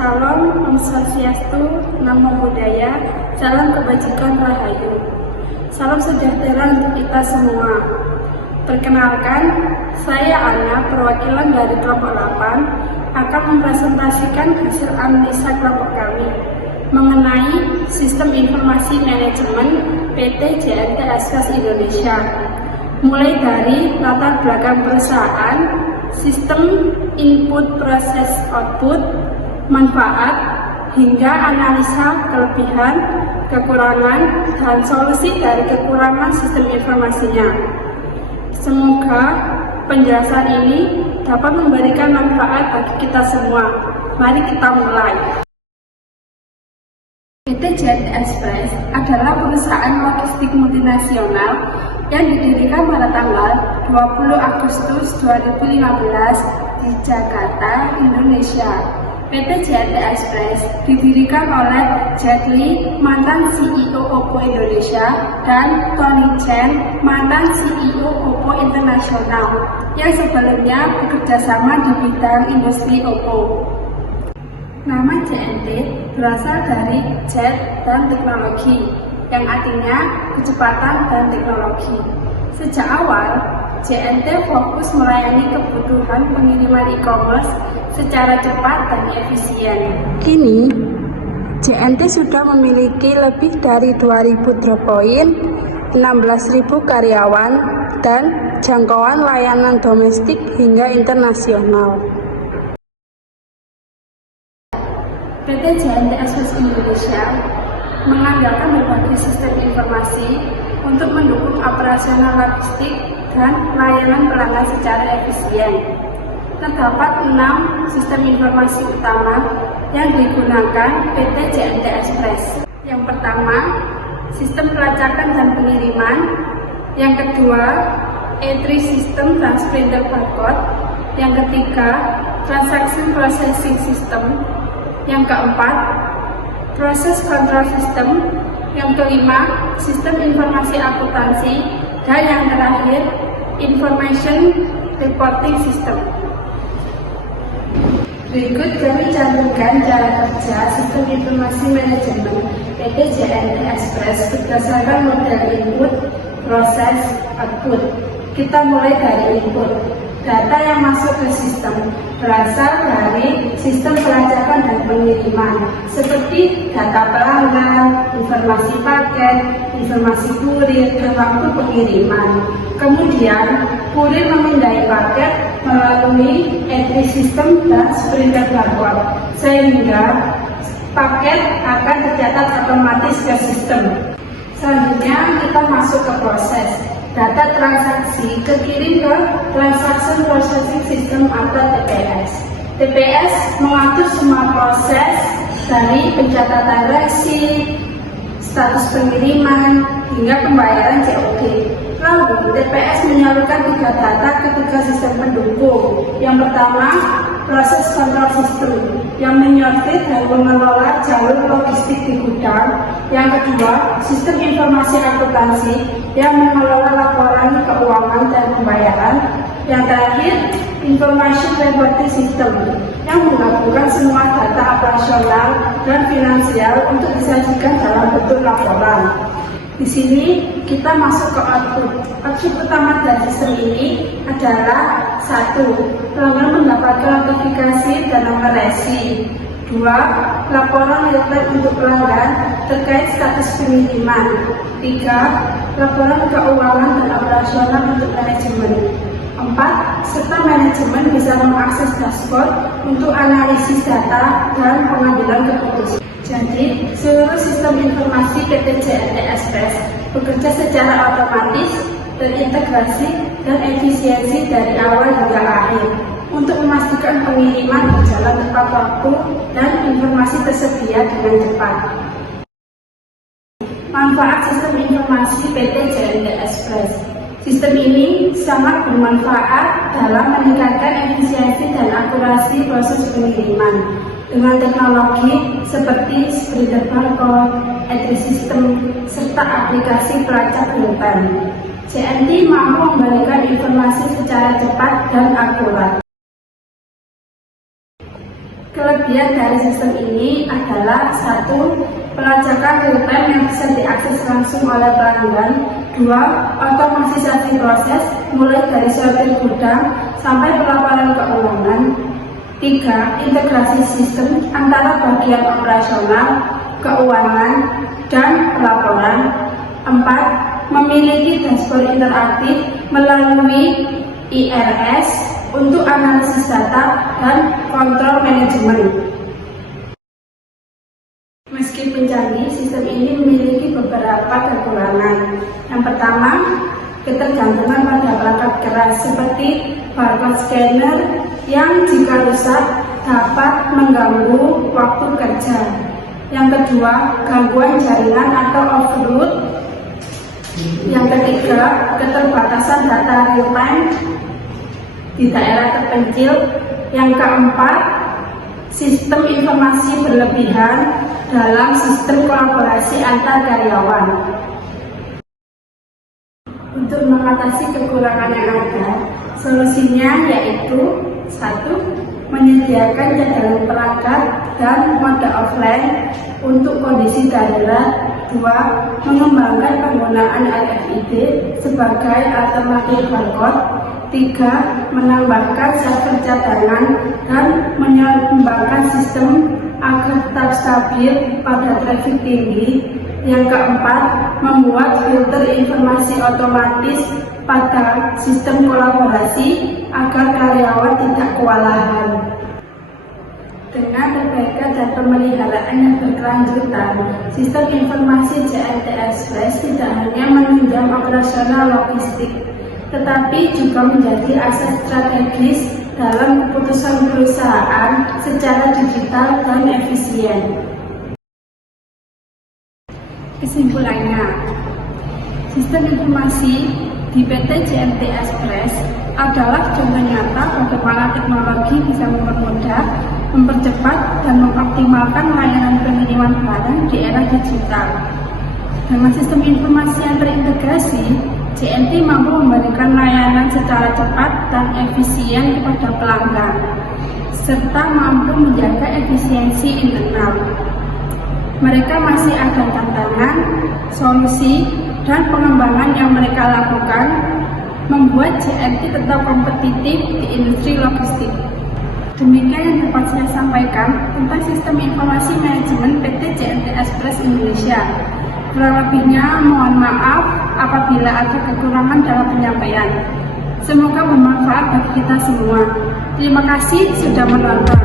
Salam, Om Swastiastu, Namo Buddhaya, salam kebajikan rahayu. Salam sejahtera untuk kita semua. Perkenalkan, saya Ana, perwakilan dari kelompok 8, akan mempresentasikan hasil analisa kelompok kami mengenai Sistem Informasi Manajemen PT JNT Express Indonesia, mulai dari latar belakang perusahaan, sistem input proses output, manfaat, hingga analisa kelebihan, kekurangan, dan solusi dari kekurangan sistem informasinya. Semoga penjelasan ini dapat memberikan manfaat bagi kita semua. Mari kita mulai. PT JNT Express adalah perusahaan logistik multinasional yang didirikan pada tanggal 20 Agustus 2015 di Jakarta, Indonesia. PT JNT Express didirikan oleh Jet Li, mantan CEO Oppo Indonesia, dan Tony Chen, mantan CEO Oppo Internasional, yang sebelumnya bekerja sama di bidang industri Oppo. Nama JNT berasal dari Jet dan Teknologi, yang artinya kecepatan dan teknologi. Sejak awal, JNT fokus melayani kebutuhan pengiriman e-commerce secara cepat dan efisien. Kini, JNT sudah memiliki lebih dari 2.000 drop point, 16.000 karyawan, dan jangkauan layanan domestik hingga internasional. PT JNT Express Indonesia mengandalkan berbagai sistem informasi untuk mendukung operasional logistik dan layanan pelanggan secara efisien. Terdapat 6 sistem informasi utama yang digunakan PT JNT Express. Yang pertama, sistem pelacakan dan pengiriman. Yang kedua, E3 System Transprinter Barcode. Yang ketiga, Transaction Processing System. Yang keempat, Process Control System. Yang kelima, Sistem Informasi Akuntansi. Dan yang terakhir, Information Reporting System. Berikut kami cantumkan cara kerja Sistem Informasi Manajemen PT JNT Express berdasarkan model input, proses, output. Kita mulai dari input. Data yang masuk ke sistem berasal dari sistem pelacakan dan pengiriman, seperti data pelanggan, informasi paket, informasi kurir, dan waktu pengiriman. Kemudian, kurir memindai paket melalui entry system dan sprinter barcode, sehingga paket akan tercatat otomatis ke sistem. Selanjutnya, kita masuk ke proses. Data transaksi kekirim ke Transaction Processing System atau TPS. TPS mengatur semua proses dari pencatatan resip, status pengiriman, hingga pembayaran COD. Lalu, TPS menyalurkan 3 data ke 3 sistem pendukung. Yang pertama, proses control system yang menyortir dan mengelola jalur logistik di gudang. Yang kedua, sistem informasi akuntansi yang mengelola laporan keuangan dan pembayaran. Yang terakhir, information reporting system yang menggabungkan semua data operasional dan finansial untuk disajikan dalam bentuk laporan. Di sini kita masuk ke output. Output utama dari sistem ini adalah 1. Pelanggan mendapatkan notifikasi dan nomor resi. 2. Laporan real-time untuk pelanggan terkait status pengiriman. 3. Laporan keuangan dan operasional untuk manajemen. 4. Serta manajemen bisa mengakses dashboard untuk analisis data dan pengambilan keputusan. Jadi, seluruh sistem informasi PT JNT Express bekerja secara otomatis, terintegrasi, dan efisiensi dari awal hingga akhir untuk memastikan pengiriman berjalan tepat waktu dan informasi tersedia dengan cepat. Manfaat sistem informasi PT JNT Express. Sistem ini sangat bermanfaat dalam meningkatkan efisiensi dan akurasi proses pengiriman dengan teknologi seperti sprinter barcode, entry system, serta aplikasi pelacak real-time. JNT mampu memberikan informasi secara cepat dan akurat. Kelebihan dari sistem ini adalah: 1. Pelacakan real time yang bisa diakses langsung oleh pelanggan. 2. Otomatisasi proses mulai dari sortir gudang sampai pelaporan keuangan. 3. Integrasi sistem antara bagian operasional, keuangan, dan pelaporan. 4. Memiliki dashboard interaktif melalui IRS untuk analisis data dan kontrol manajemen. Meskipun canggih, sistem ini memiliki beberapa kekurangan. Yang pertama, ketergantungan pada perangkat keras seperti barcode scanner yang jika rusak dapat mengganggu waktu kerja. Yang kedua, gangguan jaringan atau overload. Yang ketiga, keterbatasan data real time di daerah terpencil. Yang keempat, sistem informasi berlebihan dalam sistem kolaborasi antar karyawan. Untuk mengatasi kekurangan yang ada, solusinya yaitu: 1. Menyediakan cadangan perangkat dan mode offline untuk kondisi darurat. 2. Mengembangkan penggunaan RFID sebagai alternatif barcode. 3. Menambahkan server cadangan dan mengembangkan sistem agar tetap stabil pada traffic tinggi. Yang keempat, membuat filter informasi otomatis pada sistem kolaborasi agar karyawan tidak kewalahan. Dengan perbaikan dan pemeliharaan yang berkelanjutan, sistem informasi JNT Express tidak hanya menunjang operasional logistik, tetapi juga menjadi aset strategis dalam keputusan perusahaan secara digital dan efisien. Kesimpulannya, sistem informasi di PT JNT Express adalah contoh nyata bagaimana teknologi bisa mempermudah, mempercepat, dan mengoptimalkan layanan pengiriman barang di era digital. Dengan sistem informasi yang terintegrasi, JNT mampu memberikan layanan secara cepat dan efisien kepada pelanggan, serta mampu menjaga efisiensi internal. Mereka masih ada tantangan, solusi, dan pengembangan yang mereka lakukan, membuat JNT tetap kompetitif di industri logistik. Demikian yang dapat saya sampaikan tentang sistem informasi manajemen PT JNT Express Indonesia. Kurang lebihnya mohon maaf apabila ada kekurangan dalam penyampaian. Semoga bermanfaat bagi kita semua. Terima kasih sudah menonton.